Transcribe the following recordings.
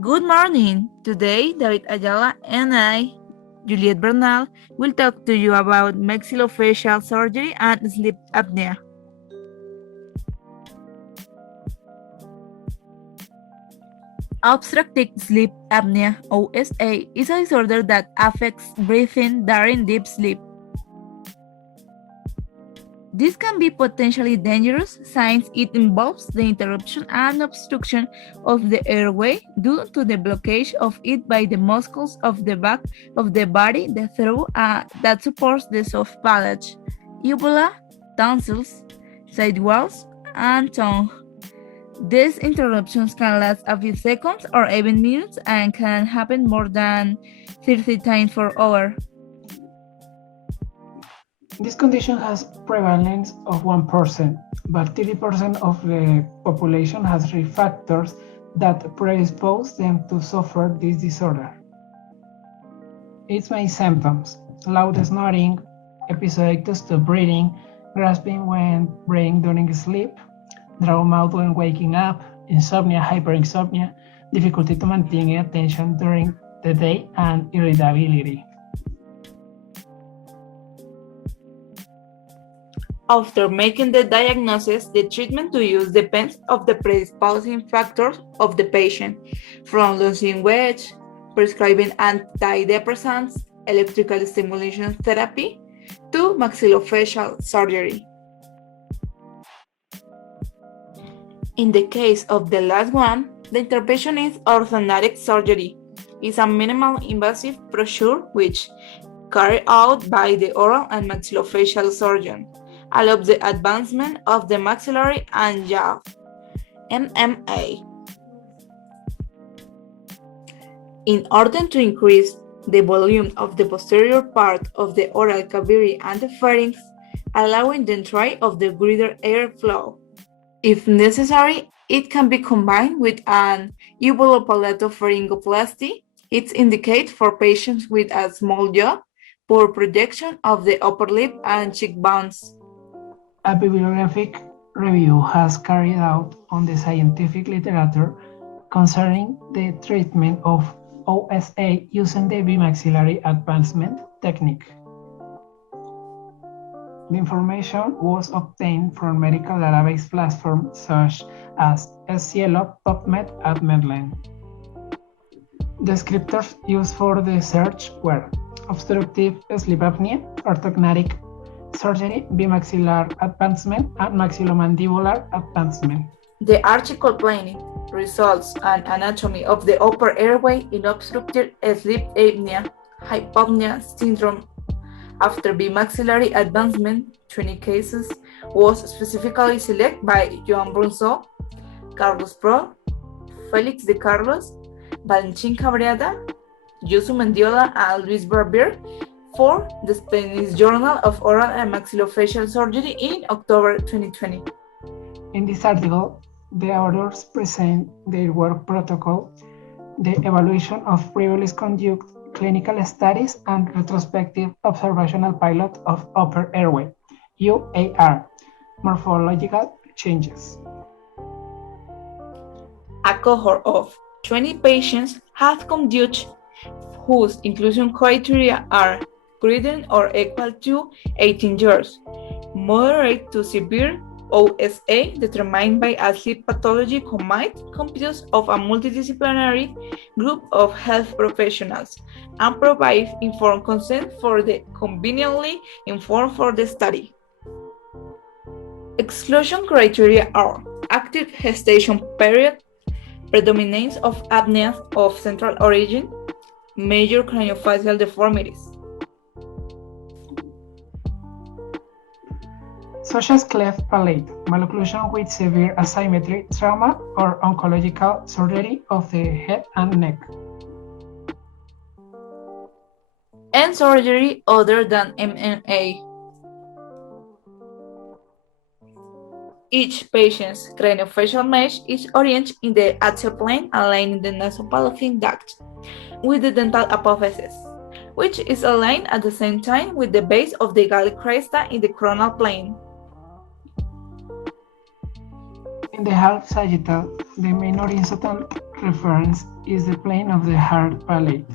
Good morning. Today, David Ayala and I, Juliet Bernal, will talk to you about maxillofacial surgery and sleep apnea. Obstructive sleep apnea (OSA) is a disorder that affects breathing during deep sleep. This can be potentially dangerous since it involves the interruption and obstruction of the airway due to the blockage of it by the muscles of the back of the body, the throat that supports the soft palate, uvula, tonsils, side walls, and tongue. These interruptions can last a few seconds or even minutes and can happen more than 30 times per hour. This condition has prevalence of 1%, but 30% of the population has risk factors that predispose them to suffer this disorder. Its main symptoms: loud snoring, episodic to stop breathing, grasping when breathing during sleep, dry mouth when waking up, insomnia, hyperinsomnia, difficulty to maintain attention during the day, and irritability. After making the diagnosis, the treatment to use depends on the predisposing factors of the patient, from losing weight, prescribing antidepressants, electrical stimulation therapy, to maxillofacial surgery. In the case of the last one, the intervention is orthodontic surgery. It's a minimal invasive procedure which, carried out by the oral and maxillofacial surgeon, allows the advancement of the maxillary and jaw (MMA). In order to increase the volume of the posterior part of the oral cavity and the pharynx, allowing the entry of the greater airflow. If necessary, it can be combined with an uvulopalato-pharyngoplasty. It's indicated for patients with a small jaw, poor projection of the upper lip and cheekbones. A bibliographic review has carried out on the scientific literature concerning the treatment of OSA using the bimaxillary advancement technique. The information was obtained from medical database platforms such as Cielo, PubMed, and Medline. Descriptors used for the search were obstructive sleep apnea, orthodontic surgery, bimaxillar advancement, and maxillomandibular advancement. The article planning, results, and anatomy of the upper airway in obstructive sleep apnea, hypopnea syndrome after bimaxillary advancement, 20 cases, was specifically selected by Joan Brunzó, Carlos Pro, Félix de Carlos, Valentín Cabrera, Josu Mendiola, and Luis Barbier for the Spanish Journal of Oral and Maxillofacial Surgery in October 2020. In this article, the authors present their work protocol, the evaluation of previous conduct clinical studies, and retrospective observational pilot of upper airway, UAR, morphological changes. A cohort of 20 patients have conducted whose inclusion criteria are greater or equal to 18 years, moderate to severe OSA determined by a sleep pathology composed of a multidisciplinary group of health professionals, and provide informed consent for the conveniently informed for the study. Exclusion criteria are active gestation period, predominance of apneas of central origin, major craniofacial deformities, such as cleft palate, malocclusion with severe asymmetry, trauma, or oncological surgery of the head and neck, and surgery other than MMA. Each patient's craniofacial mesh is oriented in the axial plane, aligning the nasopalatal duct with the dental apophysis, which is aligned at the same time with the base of the Gallic cresta in the coronal plane. In the half sagittal, the main horizontal reference is the plane of the hard palate,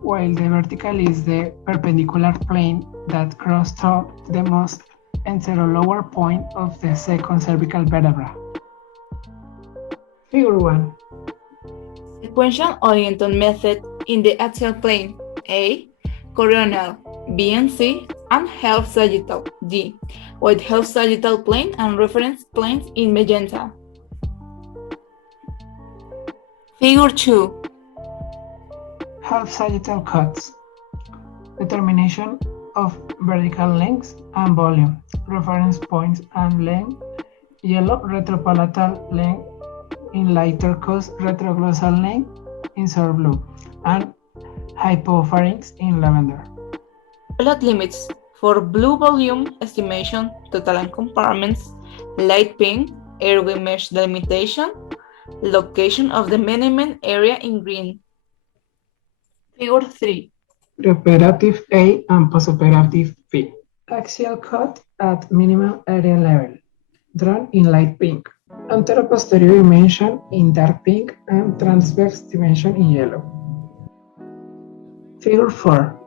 while the vertical is the perpendicular plane that crosses the most anterolower point of the second cervical vertebra. Figure 1. Sequential orientation method in the axial plane A, coronal, B and C, and half sagittal D, with half sagittal plane and reference planes in magenta. Figure 2. Half sagittal cuts. Determination of vertical length and volume, reference points and length, yellow retropalatal length in light turquoise, retroglossal length in sour blue, and hypopharynx in lavender. Pilot limits for blue volume estimation, total and compartments, light pink, airway mesh delimitation, location of the management area in green. Figure 3. Preoperative A and postoperative B. Axial cut at minimum area level, drawn in light pink. Anteroposterior dimension in dark pink and transverse dimension in yellow. Figure 4.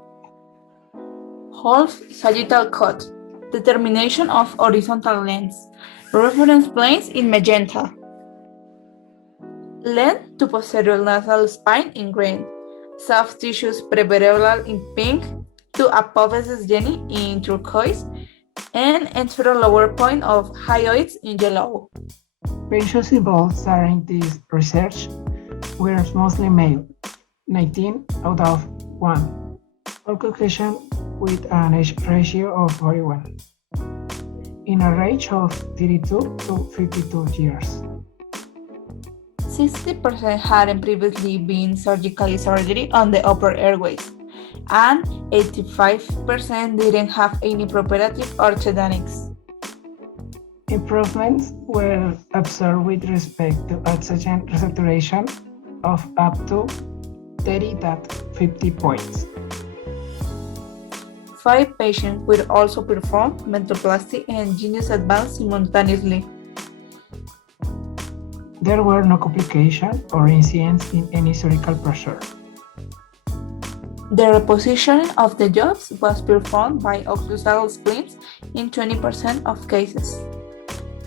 Half sagittal cut. Determination of horizontal lengths. Reference planes in magenta. Length to posterior nasal spine in green. Soft tissues prevertebral in pink to apophysis geni in turquoise, and anterolower point of hyoids in yellow. Patients involved during this research were mostly male, 19 out of 1, all Caucasian with an age ratio of 41, in a range of 32 to 52 years. 60% hadn't previously been surgery on the upper airways, and 85% didn't have any preoperative orthodontics. Improvements were observed with respect to oxygen saturation of up to 30.50 points. 5 patients will also perform mentoplasty and genius advance simultaneously. There were no complications or incidents in any surgical procedure. The repositioning of the jaws was performed by occlusal splints in 20% of cases,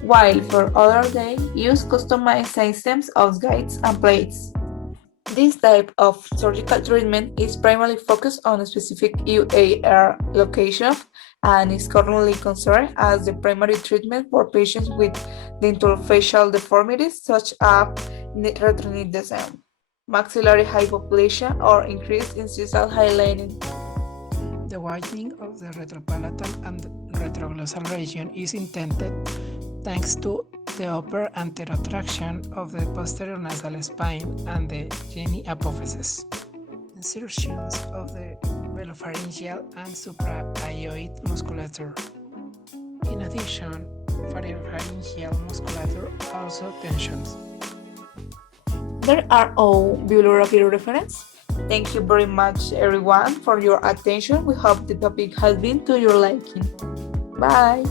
while for others they used customized systems of guides and plates. This type of surgical treatment is primarily focused on a specific UAR location and is currently considered as the primary treatment for patients with dental-facial deformities such as retronidism, maxillary hypoplasia, or increased incisional highlighting. The widening of the retropalatal and retroglossal region is intended thanks to the upper anterotraction of the posterior nasal spine and the geni apophysis. Insertions of the velopharyngeal and suprahyoid musculature. In addition, pharyngeal musculature also tensions. There are all bibliography references. Thank you very much, everyone, for your attention. We hope the topic has been to your liking. Bye.